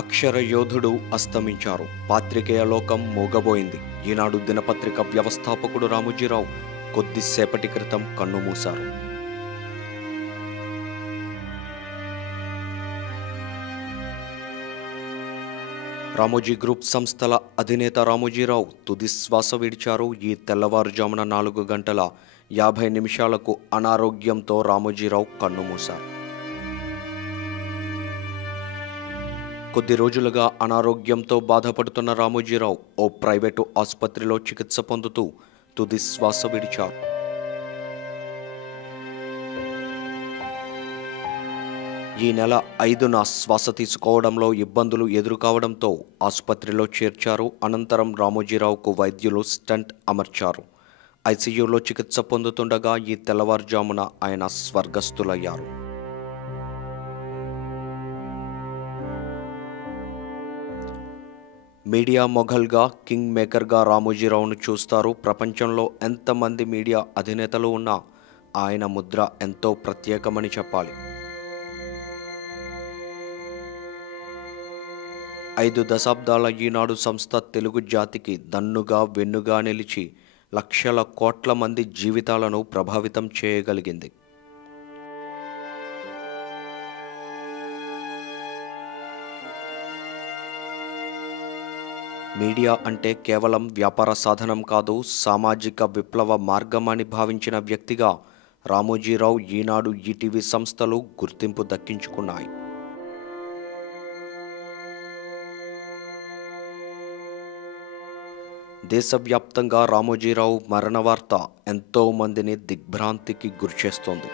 అక్షర యోధుడు అస్తమించారు. పాత్రికేయ లోకం మూగబోయింది. ఈనాడు దినపత్రిక వ్యవస్థాపకుడు రామోజీరావు కొద్దిసేపటి క్రితం కన్నుమూశారు. రామోజీ గ్రూప్ సంస్థల అధినేత రామోజీరావు తుది శ్వాస విడిచారు. ఈ తెల్లవారుజామున 4:50 అనారోగ్యంతో రామోజీరావు కన్నుమూశారు. కొద్ది రోజులుగా అనారోగ్యంతో బాధపడుతున్న రామోజీరావు ఓ ప్రైవేటు ఆసుపత్రిలో చికిత్స పొందుతూ తుది శ్వాస విడిచారు. ఈ నెల 5న శ్వాస తీసుకోవడంలో ఇబ్బందులు ఎదురుకావడంతో ఆసుపత్రిలో చేర్చారు. అనంతరం రామోజీరావుకు వైద్యులు స్టంట్ అమర్చారు. ఐసీయూలో చికిత్స పొందుతుండగా ఈ తెల్లవారుజామున ఆయన స్వర్గస్థులయ్యారు. మీడియా మొఘల్గా, కింగ్ మేకర్గా రామోజీరావును చూస్తారు. ప్రపంచంలో ఎంతమంది మీడియా అధినేతలు ఉన్నా ఆయన ముద్ర ఎంతో ప్రత్యేకమని చెప్పాలి. 5 దశాబ్దాల ఈనాడు సంస్థ తెలుగు జాతికి దన్నుగా వెన్నుగా నిలిచి లక్షల కోట్ల మంది జీవితాలను ప్రభావితం చేయగలిగింది. మీడియా అంటే కేవలం వ్యాపార సాధనం కాదు, సామాజిక విప్లవ మార్గం అని భావించిన వ్యక్తిగా రామోజీరావు ఈనాడు, ఈటీవీ సంస్థలు గుర్తింపు దక్కించుకున్నాయి. దేశవ్యాప్తంగా రామోజీరావు మరణ వార్త ఎంతో మందిని దిగ్భ్రాంతికి గురిచేస్తోంది.